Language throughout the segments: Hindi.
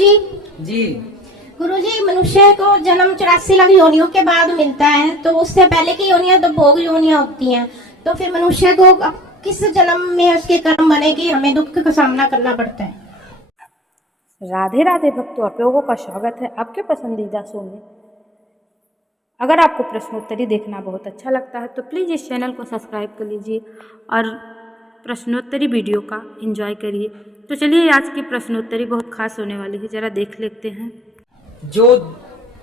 गुरुजी। जी गुरुजी, मनुष्य को जन्म 84 लाख योनियों के बाद मिलता है, तो उससे पहले की योनियां तो भोग योनियां होती हैं, तो फिर मनुष्य को अब किस जन्म में उसके कर्म बने कि हमें दुख का सामना करना पड़ता है? राधे राधे भक्तों, आप लोगों का स्वागत है आपके पसंदीदा शो में। अगर आपको प्रश्नोत्तरी देखना बहुत अच्छा लगता है तो प्लीज़ इस चैनल को सब्सक्राइब कर लीजिए और प्रश्नोत्तरी वीडियो का एंजॉय करिए। तो चलिए, आज की प्रश्नोत्तरी बहुत खास होने वाली है, जरा देख लेते हैं। जो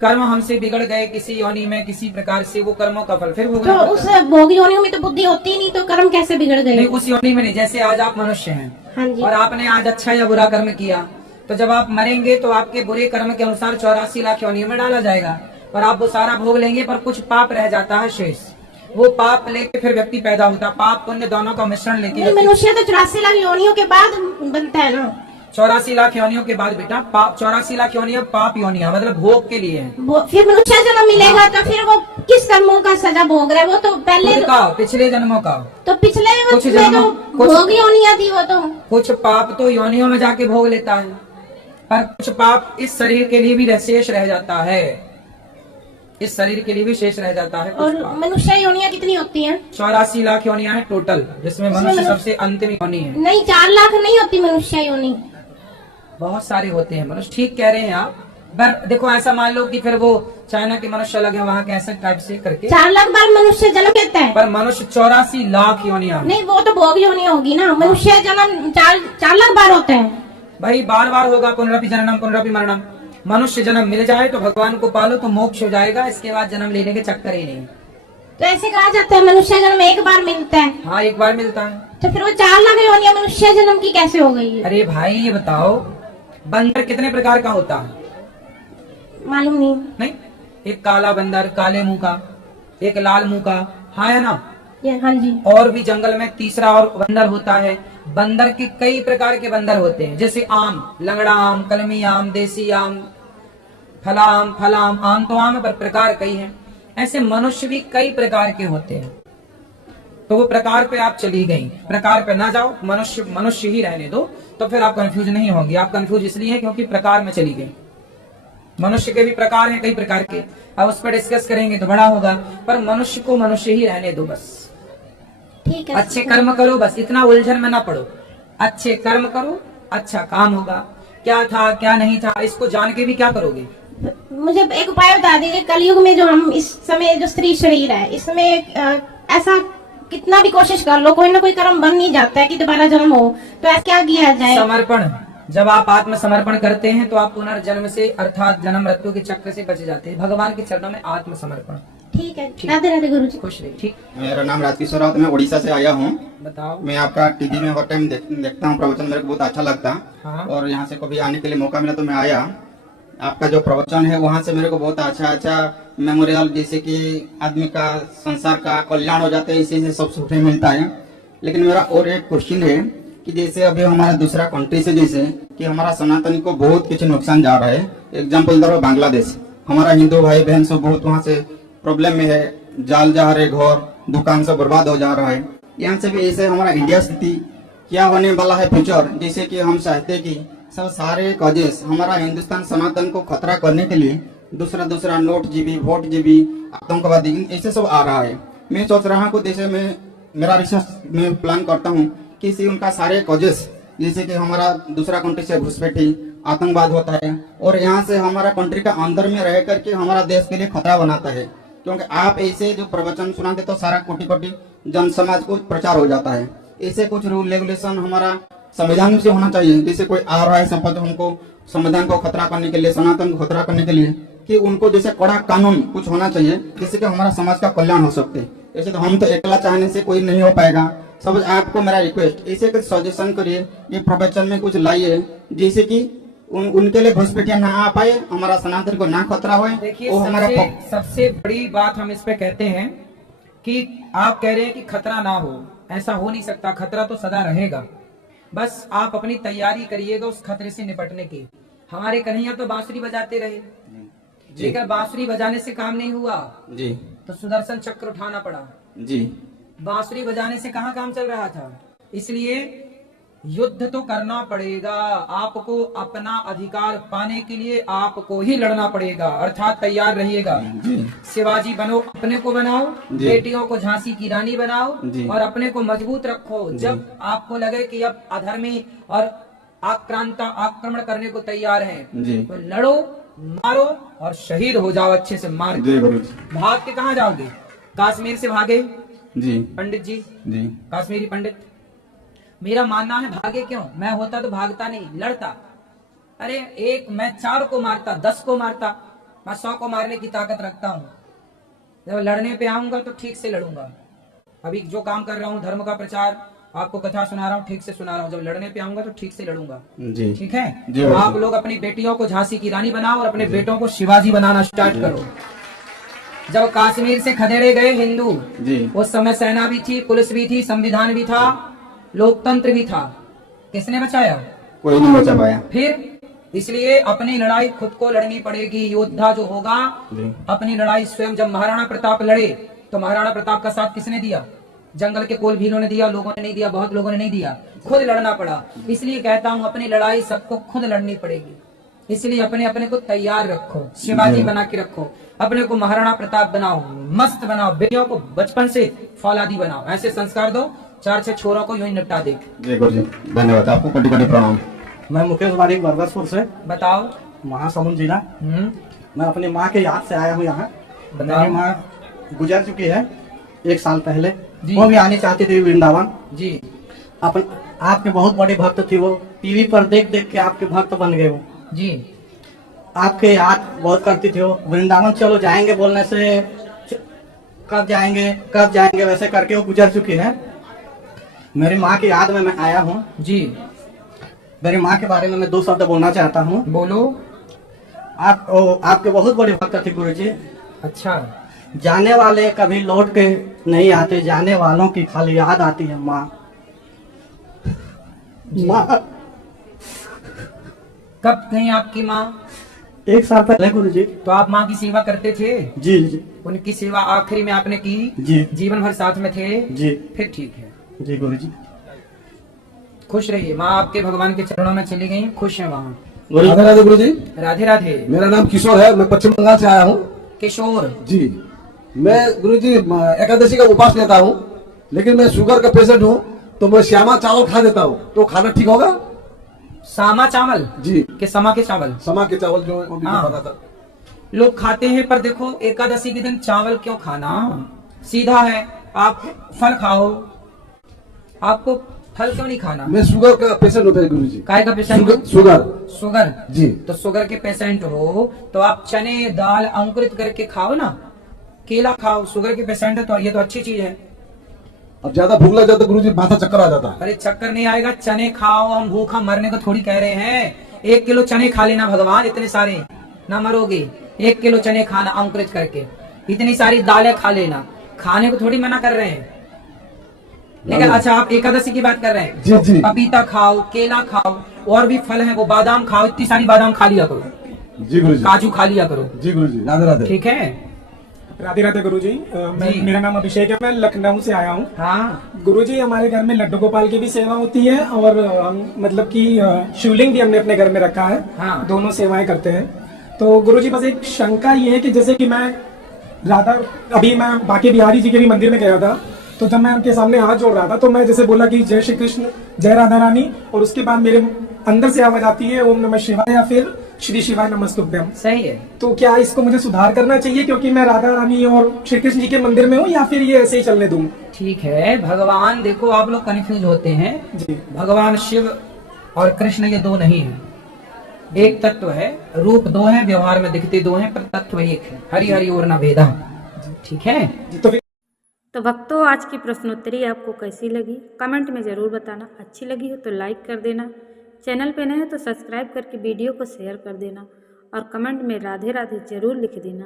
कर्म हमसे बिगड़ गए किसी योनि में किसी प्रकार से, वो कर्मों का फल फिर तो भोगना उस पड़ता है। भोग योनियों में तो बुद्धि होती ही नहीं, तो कर्म कैसे बिगड़ गए? नहीं, उस योनि में नहीं। जैसे आज आप मनुष्य हैं, हाँ जी। और आपने आज अच्छा या बुरा कर्म किया, तो जब आप मरेंगे तो आपके बुरे कर्म के अनुसार 84 लाख योनियों में डाला जाएगा, और आप वो सारा भोग लेंगे, पर कुछ पाप रह जाता है शेष। वो पाप लेके फिर व्यक्ति पैदा होता, पाप पुण्य दोनों का मिश्रण लेके नहीं, मनुष्य तो 84 लाख योनियों के बाद बनता है ना। 84 लाख योनियों के बाद बेटा, पाप 84 लाख योनियां पाप योनियां मतलब भोग के लिए है। फिर मनुष्य जन्म मिलेगा तो फिर वो किस कर्मों का सजा भोग रहा है? वो तो पहले खुद का, पिछले जन्मों का। तो पिछले कुछ में जन्मों- तो कुछ- भोग योनियां थी वो तो। कुछ पाप तो योनियों में जाके भोग लेता है, पर कुछ पाप इस शरीर के लिए भी शेष रह जाता है, इस शरीर के लिए भी शेष रह जाता है। और मनुष्य योनियां कितनी होती हैं? 84 लाख योनियां हैं टोटल, जिसमें मनुष्य सबसे अंतिम योनि है। नहीं, 4 लाख नहीं होती मनुष्य योनि। बहुत सारे होते हैं मनुष्य, ठीक कह रहे हैं आप। पर देखो, ऐसा मान लो कि फिर वो चाइना के मनुष्य अलग है, वहाँ कैसे टाइप से करके 4 लाख बार मनुष्य जन्म लेता है। पर मनुष्य 84 लाख योनियां। नहीं, वो तो भोग योनियां होगी ना। मनुष्य जन्म 4 लाख बार होता है भाई, बार बार होगा, पुनरपि जननम पुनरपि मरणम। मनुष्य जन्म मिल जाए तो भगवान को पालो तो मोक्ष हो जाएगा, इसके बाद जन्म लेने के चक्कर ही नहीं। तो ऐसे कहा जाता है मनुष्य जन्म एक बार मिलता है। हाँ, एक बार मिलता है। तो फिर वो 4 लाख योनियां मनुष्य जन्म की कैसे हो गई है? अरे भाई, ये बताओ, बंदर कितने प्रकार का होता है? मालूम नहीं। नहीं, एक काला बंदर, काले मुंह का, एक लाल मुंह का, हाँ है ना। हाँ जी। और भी जंगल में तीसरा और बंदर होता है। बंदर के कई प्रकार के बंदर होते हैं, जैसे आम, लंगड़ा आम, कलमी आम, देसी आम, फलाम, फलाम। आम तो आम है पर प्रकार कई हैं। ऐसे मनुष्य भी कई प्रकार के होते हैं। तो वो प्रकार पे आप चली गई, प्रकार पे ना जाओ, मनुष्य मनुष्य ही रहने दो, तो फिर आप कंफ्यूज नहीं होंगे। आप कंफ्यूज इसलिए हैं क्योंकि प्रकार में चली गई। मनुष्य के भी प्रकार हैं कई प्रकार के, अब उस पर डिस्कस करेंगे तो बड़ा होगा, पर मनुष्य को मनुष्य ही रहने दो बस। ठीक है। अच्छे कर्म करो, बस इतना उलझन में ना पड़ो। अच्छे कर्म करो, अच्छा काम होगा। क्या था क्या नहीं था, इसको जान के भी क्या करोगे? मुझे एक उपाय बता दीजिए, कलयुग में जो हम इस समय जो स्त्री शरीर है, इसमें ऐसा कितना भी कोशिश कर लो, कोई ना कोई कर्म बन नहीं जाता है कि दोबारा जन्म हो, तो ऐसा क्या किया जाए? समर्पण। जब आप आत्मसमर्पण करते हैं तो आप पुनर्जन्म से अर्थात जन्म मृत्यु के चक्र से बच जाते हैं। भगवान के चरणों में आत्मसमर्पण। ठीक है। राधे राधे गुरु जी। खुश रहिए। ठीक, मेरा नाम राजकिशोर राउत, मैं उड़ीसा से आया हूँ। बताओ। मैं आपका टीवी में हर टाइम देखता हूँ प्रवचन, मेरे को बहुत अच्छा लगता है। हाँ। और यहाँ से कभी आने के लिए मौका मिला तो मैं आया। आपका जो प्रवचन है वहाँ से मेरे को बहुत अच्छा मेमोरियल, जैसे कि आदमी का संसार का कल्याण हो जाता है, इसी से सब सुख मिलता है। लेकिन मेरा और एक क्वेश्चन है कि जैसे अभी हमारा दूसरा कंट्री से, जैसे कि हमारा सनातनी को बहुत कुछ नुकसान जा रहा है। एग्जाम्पल दो, बांग्लादेश, हमारा हिंदू भाई बहन सब बहुत वहाँ से प्रॉब्लम में है, जाल जा रहे, घर दुकान सब बर्बाद हो जा रहा है। यहाँ से भी ऐसे हमारा इंडिया स्थिति क्या होने वाला है फ्यूचर, जैसे कि हम चाहते हैं कि सब सारे कॉजेस हमारा हिंदुस्तान सनातन को खतरा करने के लिए दूसरा नोट जीबी, वोट जीबी, आतंकवादी, ऐसे सब आ रहा है। मैं सोच रहा हूँ जैसे मैं मेरा रिसर्च में प्लान करता हूँ कि उनका सारे कॉजेस, जैसे कि हमारा दूसरा कंट्री से घुसपैठी, आतंकवाद होता है, और यहाँ से हमारा कंट्री का अंदर में रह करके हमारा देश के लिए खतरा बनाता है। क्योंकि आप ऐसे जो प्रवचन सुनाते तो सारा कोटि जन समाज को प्रचार हो जाता है। ऐसे कुछ रूल रेगुलेशन हमारा संविधान से होना चाहिए। जैसे कोई आ रहा है संपत्ति, हमको संविधान को खतरा करने के लिए, सनातन को खतरा करने के लिए, कि उनको जैसे कड़ा कानून कुछ होना चाहिए, जिससे कि हमारा समाज का कल्याण हो सकते। ऐसे तो हम तो अकेला चाहने से कोई नहीं हो पाएगा। सब आपको मेरा रिक्वेस्ट, ऐसे कुछ सजेशन करिए, ये प्रवचन में कुछ लाइए, जिससे कि उनके लिए घुसपैठिया ना आ पाए, हमारा सनातन को ना खतरा हो। देखिए, वो हमारा सबसे बड़ी बात हम इस पे कहते हैं कि आप कह रहे हैं कि खतरा ना हो, ऐसा हो नहीं सकता। खतरा तो सदा रहेगा, बस आप अपनी तैयारी करिएगा उस खतरे से निपटने की। हमारे कन्हैया तो बांसुरी बजाते रहे, लेकिन बांसुरी बजाने से काम नहीं हुआ जी, तो सुदर्शन चक्र उठाना पड़ा जी। बांसुरी बजाने से कहाँ काम चल रहा था। इसलिए युद्ध तो करना पड़ेगा, आपको अपना अधिकार पाने के लिए आपको ही लड़ना पड़ेगा, अर्थात तैयार रहिएगा। शिवाजी बनो, अपने को बनाओ, बेटियों को झांसी की रानी बनाओ और अपने को मजबूत रखो। जब आपको लगे कि अब अधर्मी और आक्रमण करने को तैयार हैं, तो लड़ो, मारो और शहीद हो जाओ अच्छे से मार के। भाग के कहाँ जाओगे? कश्मीर से भागे जी पंडित जी, जी कश्मीरी पंडित। मेरा मानना है भागे क्यों? मैं होता तो भागता नहीं, लड़ता। अरे मैं 4 को मारता, 10 को मारता, मैं 100 को मारने की ताकत रखता हूँ। जब लड़ने पे आऊंगा तो ठीक से लड़ूंगा। अभी जो काम कर रहा हूँ धर्म का प्रचार, आपको कथा सुना रहा हूँ, ठीक से सुना रहा हूँ। जब लड़ने पे आऊंगा तो ठीक से लड़ूंगा। जी ठीक है? तो आप लोग अपनी बेटियों को झांसी की रानी बनाओ और अपने बेटों को शिवाजी बनाना स्टार्ट करो। जब कश्मीर से खदेड़े गए हिंदू, उस समय सेना भी थी, पुलिस भी थी, संविधान भी था, लोकतंत्र भी था। किसने बचाया? कोई नहीं बचा पाया। फिर इसलिए अपनी लड़ाई खुद को लड़नी पड़ेगी। योद्धा जो होगा अपनी लड़ाई स्वयं। जब महाराणा प्रताप लड़े तो महाराणा प्रताप का साथ किसने दिया? जंगल के कोल भीलों ने दिया, लोगों ने नहीं दिया, बहुत लोगों ने नहीं दिया, खुद लड़ना पड़ा। इसलिए कहता हूँ अपनी लड़ाई सबको खुद लड़नी पड़ेगी। इसलिए अपने अपने को तैयार रखो, शिवाजी बना के रखो, अपने को महाराणा प्रताप बनाओ, मस्त बनाओ, बेटियों को बचपन से फौलादी बनाओ। ऐसे संस्कार दो, 4-6 छोरों को यूं ही निपटा दे। जय गुरु जी, धन्यवाद आपको, कोटि कोटि प्रणाम। मैं मुकेश बारिक बरगसपुर से, बताओ। महासमुंद जिला। मैं अपनी माँ के याद से आया हूँ यहाँ। मेरी माँ गुजर चुकी है 1 साल पहले। वो भी आनी चाहती थी वृंदावन जी। आपके बहुत बड़े भक्त थी वो, टीवी पर देख देख के आपके भक्त बन गए वो जी। आपके याद बहुत करती थी वो। वृंदावन चलो जाएंगे बोलने से कब जाएंगे वैसे करके वो गुजर चुकी है। मेरी माँ की याद में मैं आया हूँ जी। मेरी माँ के बारे में मैं 2 शब्द बोलना चाहता हूँ। बोलो। आपके बहुत बड़े भक्त थे गुरुजी। अच्छा। जाने वाले कभी लौट के नहीं आते, जाने वालों की खाली याद आती है माँ। माँ कब गई आपकी माँ? 1 साल पहले गुरुजी। तो आप माँ की सेवा करते थे? जी जी। उनकी सेवा आखिरी में आपने की? जी। जीवन भर साथ में थे? जी। फिर ठीक है जी गुरुजी। खुश रहिए। माँ आपके भगवान के चरणों में चली गई, खुश है वहाँ। राधे राधे गुरु जी। राधे राधे। मेरा नाम किशोर है, मैं पश्चिम बंगाल से आया हूँ। किशोर जी। मैं गुरु जी एकादशी का उपवास लेता हूँ, लेकिन मैं शुगर का पेशेंट हूँ, तो मैं श्यामा चावल खा देता हूँ, तो खाना ठीक होगा? सामा चावल जी के समा के चावल, समा के चावल जो पता था। लोग खाते हैं, पर देखो एकादशी के दिन चावल क्यों खाना? सीधा है, आप फल खाओ। आपको फल क्यों नहीं खाना? मैं शुगर का पेशेंट होता है गुरु जी। काय का पेशेंट? शुगर जी। तो शुगर के पेशेंट हो तो आप चने दाल अंकुरित करके खाओ ना, केला खाओ। शुगर के पेशेंट है तो ये तो अच्छी चीज है। अब ज्यादा भूख लग जाता है गुरु जी, माथा चक्कर आ जाता है। अरे चक्कर नहीं आएगा, चने खाओ। हम भूखा मरने को थोड़ी कह रहे हैं। 1 किलो चने खा लेना, भगवान इतने सारे ना मरोगे। 1 किलो चने खाना अंकुरित करके, इतनी सारी दालें खा लेना, खाने को थोड़ी मना कर रहे हैं। लेकिन अच्छा आप एकादशी की बात कर रहे हैं। जी जी। पपीता खाओ, केला खाओ, और भी फल हैं वो, बादाम खाओ, इतनी सारी बादाम खा लिया करो जी गुरु जी। काजू खा लिया करो जी गुरु जी। राधे राधे। ठीक है। राधे राधे गुरुजी। मेरा नाम अभिषेक है, मैं लखनऊ से आया हूँ। हाँ गुरुजी, हमारे घर में लड्डू गोपाल की भी सेवा होती है और हम मतलब कि शिवलिंग भी हमने अपने घर में रखा है। हाँ। दोनों सेवाएं करते हैं। तो गुरुजी बस एक शंका ये है कि जैसे कि मैं अभी मैं बाकी बिहारी जी के भी मंदिर में गया था, तो जब मैं उनके सामने हाथ जोड़ रहा था तो मैं जैसे बोला कि जय श्री कृष्ण, जय राधा रानी, और उसके बाद मेरे अंदर से आवाज आती है ओम नमः शिवाय या फिर श्री शिवाय नमस्तुभ्यम। सही है। तो क्या इसको मुझे सुधार करना चाहिए क्योंकि मैं राधा रानी और श्री कृष्ण जी के मंदिर में हूँ, या फिर ये ऐसे ही चलने दूं? ठीक है। भगवान देखो, आप लोग कंफ्यूज होते हैं जी। भगवान शिव और कृष्ण ये 2 नहीं है, एक तत्व है। रूप 2 है, व्यवहार में दिखते 2 हैं, पर तत्व एक है। हरि हरि और न भेदा। ठीक है। तो भक्तों, आज की प्रश्नोत्तरी आपको कैसी लगी कमेंट में ज़रूर बताना। अच्छी लगी हो तो लाइक कर देना, चैनल पे नए हो तो सब्सक्राइब करके वीडियो को शेयर कर देना और कमेंट में राधे राधे ज़रूर लिख देना।